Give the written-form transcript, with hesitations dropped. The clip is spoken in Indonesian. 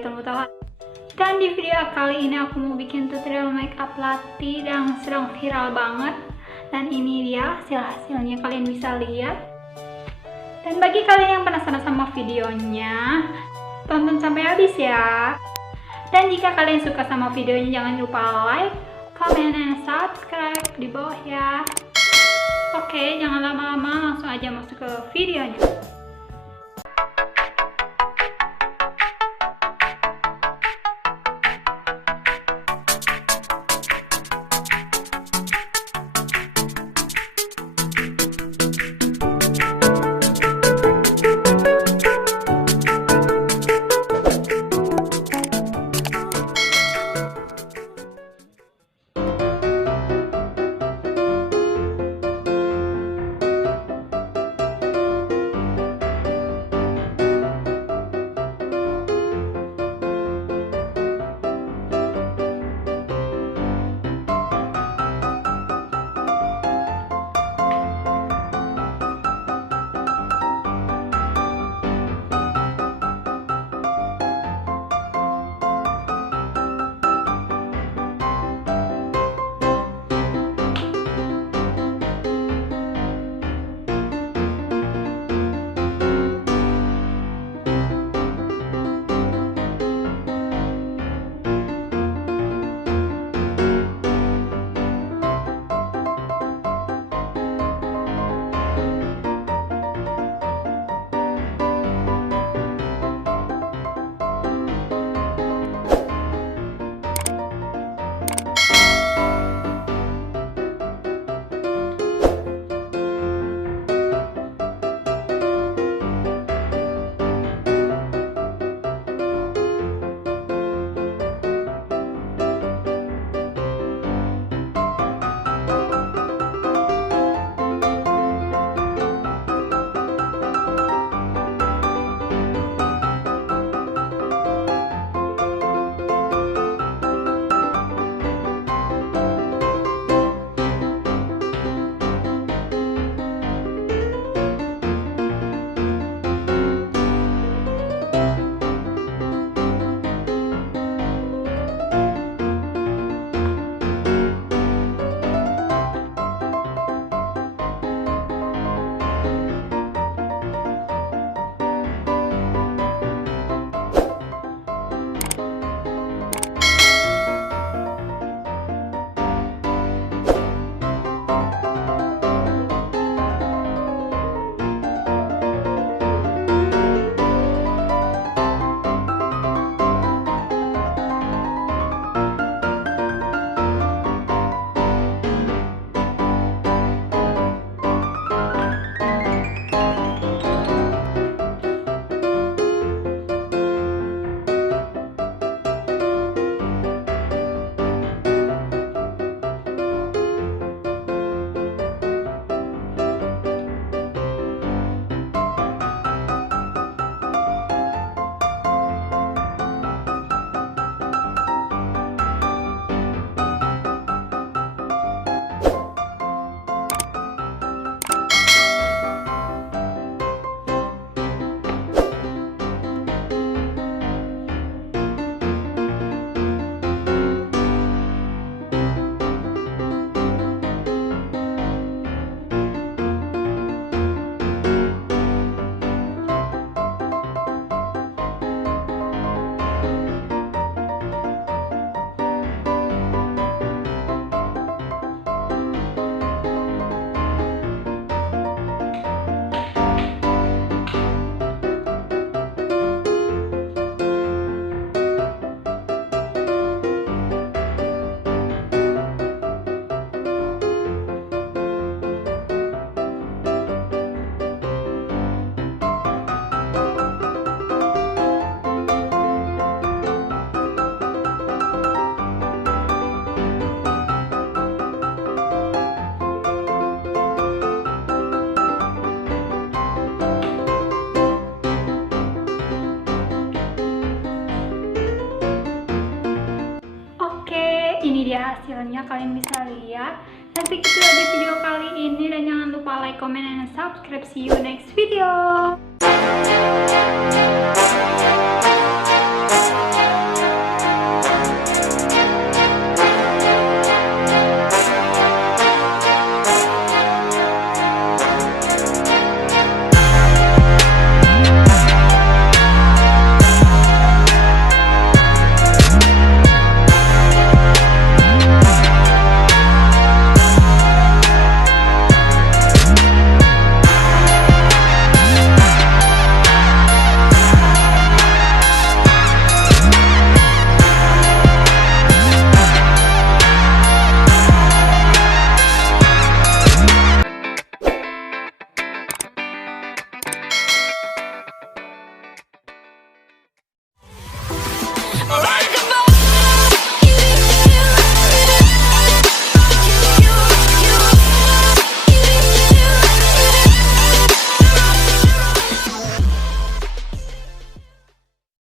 biar kamu tahu. Dan di video kali ini aku mau bikin tutorial makeup Lathi yang sedang viral banget. Dan ini dia hasil-hasilnya, kalian bisa lihat. Dan bagi kalian yang penasaran sama videonya, tonton sampai habis ya. Dan jika kalian suka sama videonya, jangan lupa like, comment, dan subscribe di bawah ya. Oke, jangan lama-lama, langsung aja masuk ke videonya. dia hasilnya, kalian bisa lihat. Dan segitu aja video kali ini, dan jangan lupa like, comment, and subscribe. See you next video. Alright.